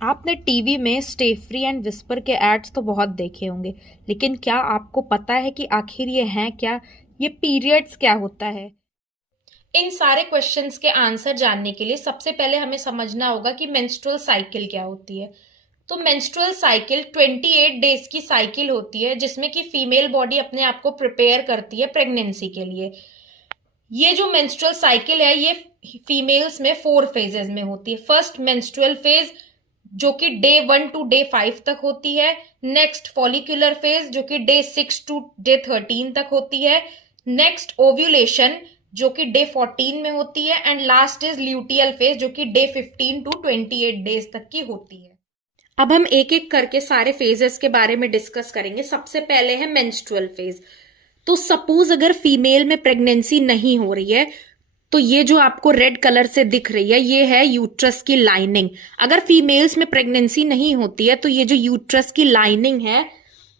आपने टीवी में stay free and whisper के एड्स तो बहुत देखे होंगे, लेकिन क्या आपको पता है कि आखिर ये हैं क्या? ये पीरियड्स क्या होता है? इन सारे क्वेश्चंस के आंसर जानने के लिए सबसे पहले हमें समझना होगा कि मेंस्ट्रुअल साइकिल क्या होती है। तो मेंस्ट्रुअल साइकिल 28 डेज की साइकिल होती है, जिसमें कि फीमेल बॉडी अपने आप को प्रिपेयर करती है प्रेगनेंसी के लिए। ये जो मेंस्ट्रुअल साइकिल है, ये फीमेल्स में 4 फेजेस में होती है। फर्स्ट मेंस्ट्रुअल फेज, जो कि डे 1 to डे 5 तक होती है। नेक्स्ट फॉलिकुलर फेज, जो कि डे 6 to डे 13 तक होती है। नेक्स्ट ओव्यूलेशन, जो कि डे 14 में होती है। And last is luteal phase, जो कि डे 15 to 28 डेज तक की होती है। अब हम एक एक करके सारे फेजेस के बारे में डिस्कस करेंगे। सबसे पहले है मेंस्ट्रुअल फेज। तो सपोज अगर फीमेल में प्रेगनेंसी नहीं हो रही है, तो ये जो आपको रेड कलर से दिख रही है, ये है यूट्रस की लाइनिंग। अगर फीमेल्स में प्रेगनेंसी नहीं होती है, तो ये जो यूट्रस की लाइनिंग है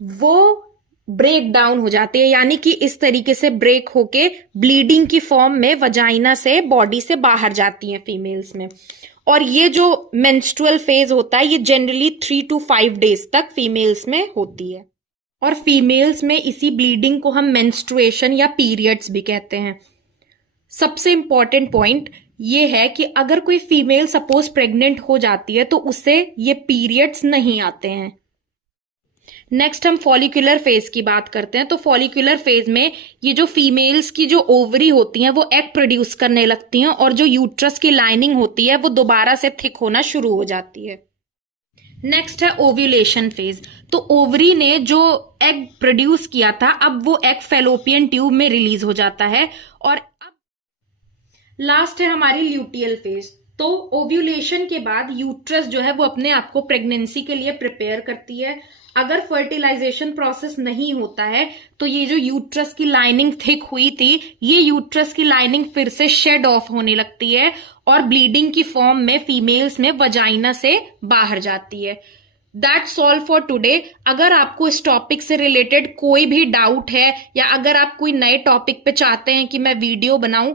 वो ब्रेक डाउन हो जाती है, यानी कि इस तरीके से ब्रेक होके ब्लीडिंग की फॉर्म में वजाइना से बॉडी से बाहर जाती हैं फीमेल्स में। और ये जो मेंस्ट्रुअल फेज होता है, ये जनरली 3 to 5 डेज तक फीमेल्स में होती है। और फीमेल्स में इसी ब्लीडिंग को हम मेंस्ट्रुएशन या पीरियड्स भी कहते हैं। सबसे इंपॉर्टेंट पॉइंट ये है कि अगर कोई फीमेल सपोज प्रेग्नेंट हो जाती है, तो उससे ये पीरियड्स नहीं आते हैं। नेक्स्ट हम फॉलिकुलर फेज की बात करते हैं। तो फॉलिकुलर फेज में ये जो फीमेल्स की जो ओवरी होती हैं, वो एग प्रोड्यूस करने लगती हैं, और जो यूट्रस की लाइनिंग होती है वो दोबारा से थिक होना शुरू हो जाती है। नेक्स्ट है ओव्यूलेशन फेज। तो ओवरी ने जो एग प्रोड्यूस किया था, अब वो एग फेलोपियन ट्यूब में रिलीज हो जाता है। और अब लास्ट है हमारी ल्यूटियल फेज। तो ओव्यूलेशन के बाद यूट्रस जो है वो अपने आप को प्रेगनेंसी के लिए प्रिपेयर करती है। अगर फर्टिलाइजेशन प्रोसेस नहीं होता है, तो ये जो यूट्रस की लाइनिंग थिक हुई थी, ये यूट्रस की लाइनिंग फिर से शेड ऑफ होने लगती है और ब्लीडिंग की फॉर्म में फीमेल्स में वजाइना से बाहर जाती है। That's all for today. अगर आपको इस टॉपिक से रिलेटेड कोई भी डाउट है, या अगर आप कोई नए टॉपिक पे चाहते हैं कि मैं वीडियो बनाऊं,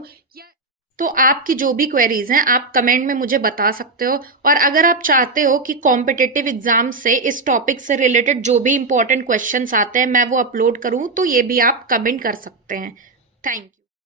तो आपकी जो भी क्वेरीज हैं आप कमेंट में मुझे बता सकते हो। और अगर आप चाहते हो कि कॉम्पिटिटिव एग्जाम से इस टॉपिक से रिलेटेड जो भी इंपॉर्टेंट क्वेश्चंस आते हैं मैं वो अपलोड करूं, तो ये भी आप कमेंट कर सकते हैं। Thank you.